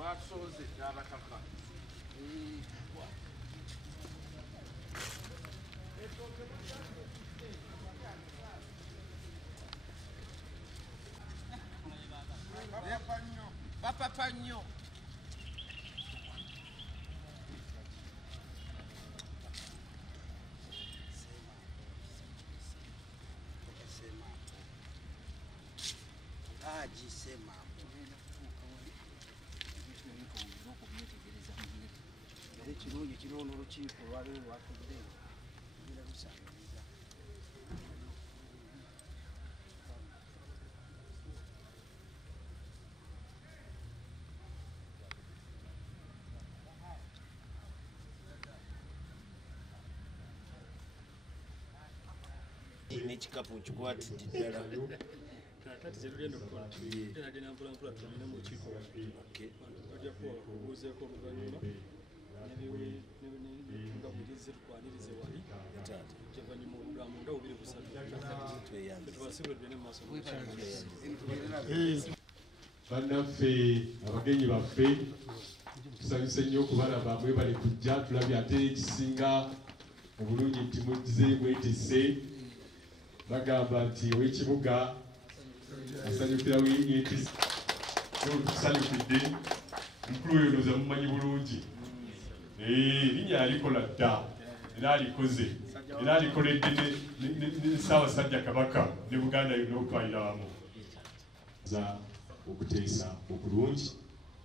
twasoze n'abataka bapapa nnyo sema ekirungi kinono olukiiko lwaleero lwatudde era lusaniriza n'ekikapu nkikwatidde ddala kati zebigenda okukola nagenda mpolampola tulina mu lukiiko bajja kubuuzeeko oluvannyuma nga bwirize tukwanirize wali gyavanyuma olugamba bubiri busatu tubasibwe ne mu maaso bannaffe abagenyi baffe tusanyuse nnyo okubalaba mwebale kujja tulabye ate ekisinga obulungi nti mujjize mwetisse bagamba nti ow'ekibuga asanyukira weyetisse tusanyukidde mukulu oyo ndowooza mumanyi bulungi linnya yalikola dda era alikoze era alikoledde ne Ssaabasajja Kabaka ne Buganda yonna okutwalira wamu za okuteesa okulungi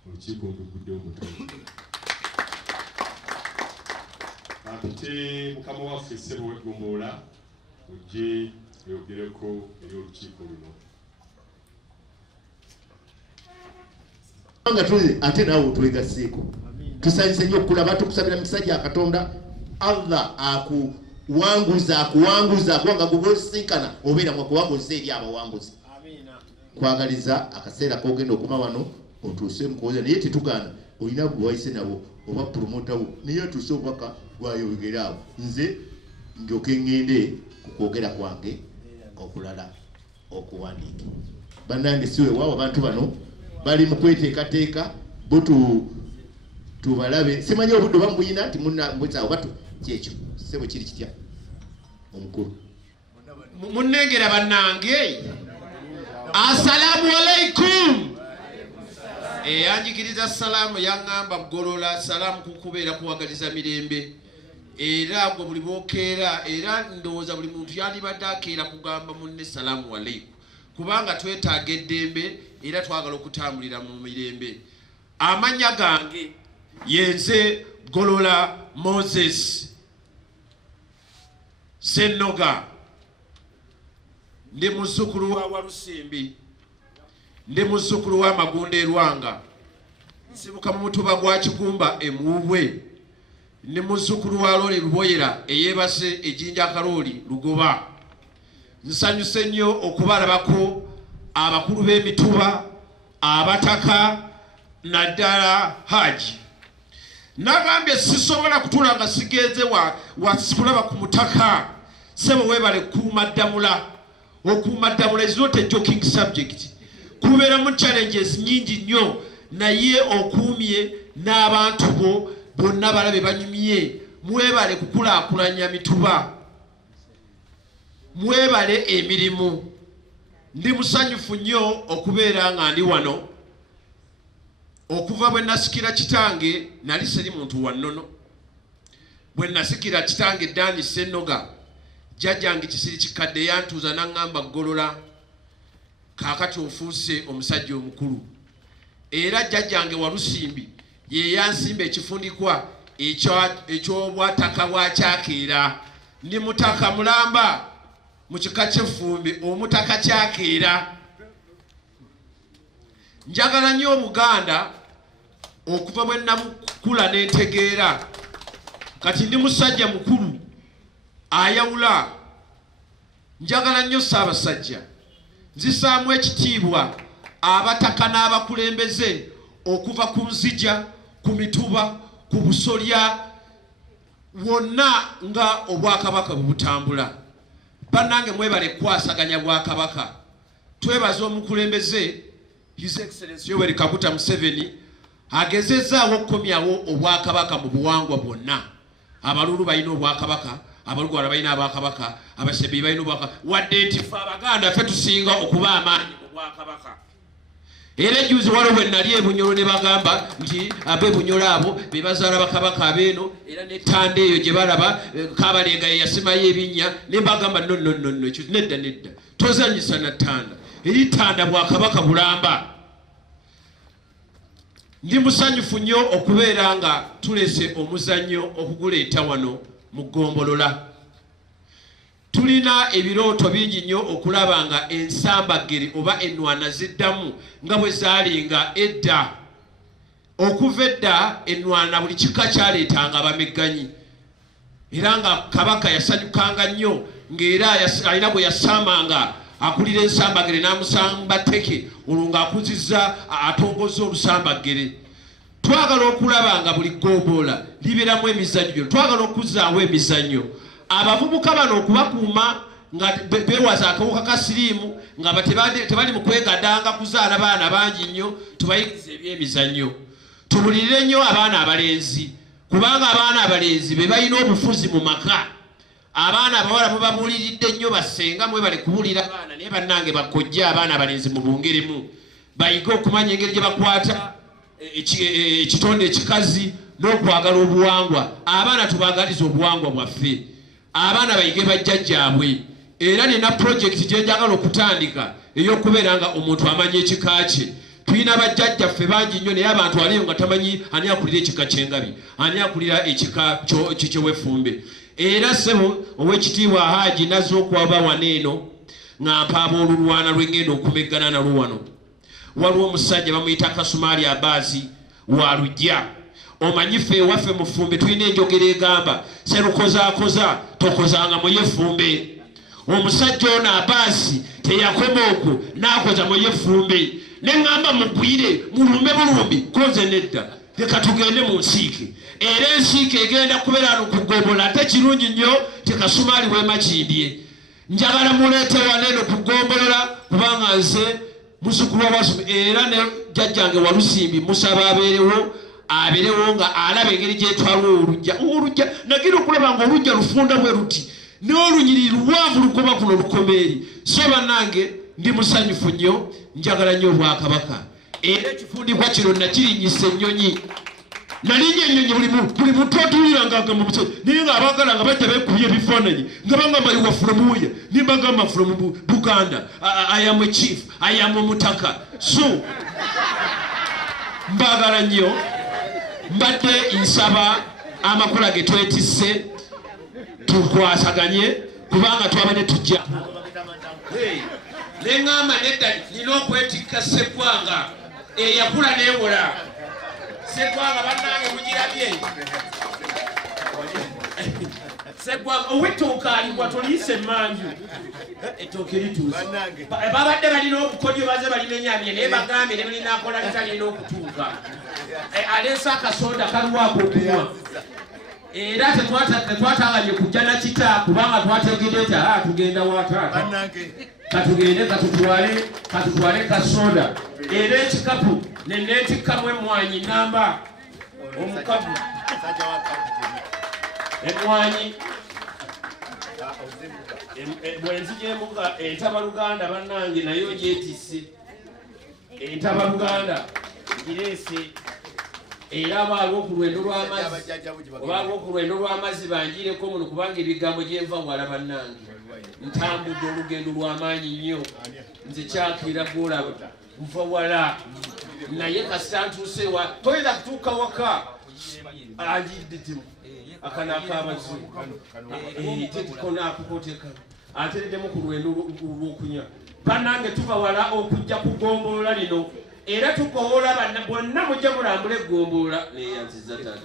olukiiko ndugudde omutono apite mukama waffe ssebo w'eggomboola ojje oyogereko eri olukiiko luno ate naawe otwegaseeko tusanyuse nnyo okulaba tukusabira mikisa gya Katonda Allah akuwanguza kubanga gugosinkana obeera mwakuwanguza eri abawanguzi kwagaliza akaseera kogenda okuma wano otuuse mukoza naye tetugaana olina bwayise nabo oba promotawo naye atuuse obubaka bwayogeraawo nze njoke ngende kukwogera kwange okulala okuwandiika bannange siwe waawo abantu bano bali mu kweteekateeka bo tubalabe simanyi obudde bamuyina nti munambwezaawo batu kyekyo sebo kiri kitya omukulu munnengera bannange assalamu alaikum yanjigiriza salaamu yaŋŋamba Golola salaamu kukubeera kuwagaliza mirembe era gwe buli bokeera era ndowooza buli muntu yandibadde akeera kugamba munne salaamu alaikum kubanga twetaaga eddembe era twagala okutambulira mu mirembe. Amannya gange yenze Golola Moses Senoga, ndi muzzukulu wa Walusimbi, ndi muzzukulu wa Magunde Rwanga, nsibuka mu Mutuba gwa Kigumba Emuubwe, ndi muzzukulu wa Loli Luboyera eyebase ejinja Kaloli Lugoba. Nsanyuse nnyo okubalabako abakulu b'emituba, abataka naddala Haji. Nagambye sisobola kutula nga sigenze kulaba ku mutaka. Sebo webale kuumaddamula. Okuumaddamula is not a joking subject. Kubeera mu challenges nyingi nnyo, naye okuumye n'abantu bo bonna balabe banyumye. Mwebale kukulaakulanya mituba, mwebale emirimu. Ndi musanyufu nnyo okubeera nga ndi wano. Okuva bwe nasikira kitange nali seri muntu wannono. Bwe nasikira kitange Dani Senoga, jjajjange Kisiri Kikadde yantuuza n'aŋŋamba Golola, kaakati ofuuse omusajja omukulu. Era jjajjange Walusimbi ye yansimba ekifundikwa eky'obwataka bwa Kyakeera. Ndi mutaka mulamba mu kika ky'Effumbe, omutaka Kyakeera. Njagala nnyo Omuganda okuva bwe namukula n'entegeera. Kati ndi musajja mukulu ayawula. Njagala nnyo Ssaabasajja, nzisaamu ekitiibwa abataka n'abakulembeze okuva ku nzija, ku mituba, ku busolya, wonna nga obwakabaka bubutambula. Bannange mwebale kwasaganya bwakabaka. Twebaza omukulembeze His Excellency Yoweri Kaguta Museveni agezezaawo okukomyawo obwakabaka mu buwangwa bwonna. Abalulu balina obwakabaka, abalugwala balina abwakabaka, abasebi balina obwakabaka, wadde nti ffe Abaganda ffe tusinga okuba amaanyi mu bwakabaka. Era ejjuuzi waliwo bwe nali e Bunyoro ne bagamba nti ab'e Bunyoro abo be bazaala bakabaka abeeno, era n'ettanda eyo gye balaba Kaabalenga ye yasimayo ebinnya, ne bagamba no, nedda tozanyisa na ttanda, eri ttanda bwakabaka bulamba. Ndi musanyufu nnyo okubeera nga tulese omuzannyo okuguleeta wano mu Ggombolola. Tulina ebirooto bingi nnyo okulaba nga ensambagere oba ennwana ziddamu nga bwe zaalinga edda. Okuva edda ennwana buli kika kyaleetanga abamegganyi, era nga Kabaka yasanyukanga nnyo ng'era alina bwe yasaamanga akulira ensambagere n'amusamba tteke, olwo ng'akuzizza atongoza olusambagere. Twagala okulaba nga buli Ggombolola libeeramu emizannyo, twagala okuzzaawo emizannyo. Abavubuka bano okubakuuma nga beewaza akawuka ka siriimu nga tebali mu kwegadanga kuzaala baana bangi nnyo, tubayigirize ebyemizannyo. Tubulirire nnyo abaana abalenzi, kubanga abaana abalenzi be balina obufuzi mu maka. Abaana abawala mubabuuliridde nnyo bassenga mwebale kubulira abaana, naye bannange bakojja abaana abalenzi mu bungeremu bayige okumanya engeri gye bakwata ekitonde ekikazi n'okwagala obuwangwa. Abaana tubaagaliza obuwangwa bwaffe, abaana bayige bajjajjaabwe. Era nina project gye njagala okutandika ey'okubeera nga omuntu amanya ekika kye. Tulina bajjajjaffe bangi nnyo, naye abantu aliyo nga tamanyi ani akulira ekika ky'engabi, ani akulira ekika ky'ewefumbe. Era ssebo ow'ekitiibwa Haaji nazze okwaba wano eno nga mpaaba olulwana lwe ngenda okumeggana nalwo wano. Waliwo omusajja bamuyita Kasumali Abaazi wa Lujja. Omanyi ffe ewaffe mu Ffumbe tulina enjogera egamba serukozaakoza tokozanga mu Yeffumbe. Omusajja ono Abaazi teyakoma okwo n'akoza mu Yeffumbe. Ne ŋŋamba mugwire mulumbe bulumbi, konze nedda, leka tugende mu nsiike. Era ensiike egenda kubeera wano ku Ggombolola, ate kirungi nnyo ti Kasumali w'e Makindye. Njagala muleete wano eno ku Ggombolola kubanga nze muzzukulu wa Bwasumi, era ne jjajjange Walusimbi musaba abeerewo nga alaba engeri gyetwalwa olujja. Nagira okulaba nga olujja lufunda bwe ruti n'olunyiriri luwanvu lugoba kuno lukomeeri. So bannange ndi musanyufu nnyo, njagala nnyo Obwakabaka. Era ekifundikwa kino nakirinyisa ennyonyi. Nalinnya ennyonyi buli muntu atuulira ng'agamba omusajja, naye ng'abaagala nga bajja beekubye ebifaananyi nga bagamba you are from where? Ne bagamba from Buganda. I am a chief, I am a mutaka. So mbaagala nnyo, mbadde nsaba amakula ge twetisse tukwasaganye kubanga twabadde tujja. Ne ŋŋamba nedda nina okwetikka Sseggwanga eyakula n'ewola. Sseggwanga bannange mugirabye. Sseggwanga ow'ettooka alibwa toliisa emmanju. Ettooke lituuse. Babadde balina obukodyo baze balimenyamye naye bagambye ne balinakola litalina okutuuka. Aleese akasoda kaliwaako okunywa. Era tetwatanganye kujja na kita kubanga twategedde nti tugenda wataata. Katugende katutwale kasoda. Era ekikapu ne neetikkamu emmwanyi namba omukapu. Emmwanyi bwenzigyemuka entabaluganda bannange nayo gyetisse. Entabaluganda gireese. Era abaaliwo ku lwendo lw'amazzi, obaaliwo ku lwendo lw'amazzi bangiireko muno kubanga ebigambo gye nva wala bannange. Ntambudde olugendo lw'amaanyi nnyo, nze kyakira gw'olaba nva wala, naye kasita ntuuse ewa toyinza kutuuka waka anjidde timu akanakaabazungu tetikonaakukoteka atereddemu ku lwendo lw'okunywa. Bannange tuva wala okujja ku Ggombolola lino. Era tukoola banna bonna mujja mulambula Ggombolola neyanziza taata.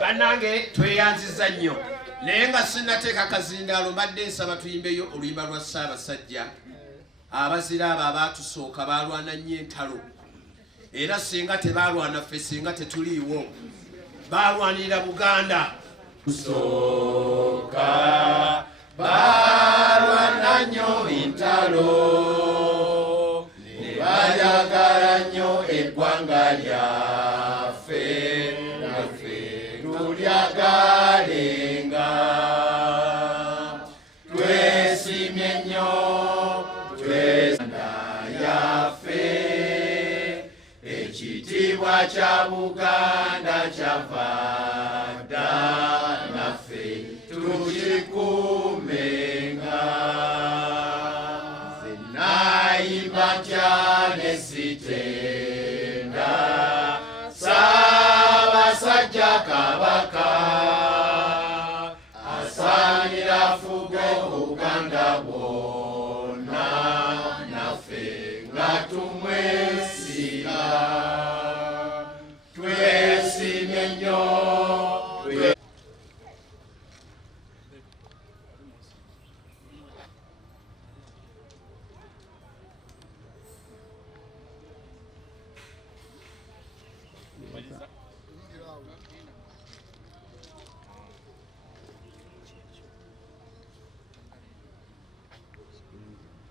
Bannange tweyanziza nnyo naye nga sinnateeka kazindaalo mbadde nsaba tuyimbeyo oluyimba lwa Ssaabasajja. Abazira abo abaatusooka baalwana nnyo entalo, era singa tebaalwana ffe singa tetuliiwo baalwanirira Buganda. Kusooka Barwana nnyo entalo ne bayagala nnyo eggwanga lyaffe naffe tulyagalenga twesimye nnyo twesanda yaffe ekitiibwa kya Buganda kyava dda naffe tukikuumenga nze nayimba ntya ne sitenda Ssaabasajja Kabaka asaanira fuge Buganda bwonna naffe nga tumwesiga twesimye nnyo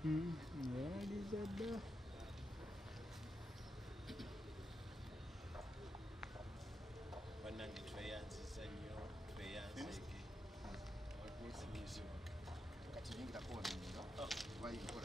Yaliza dda.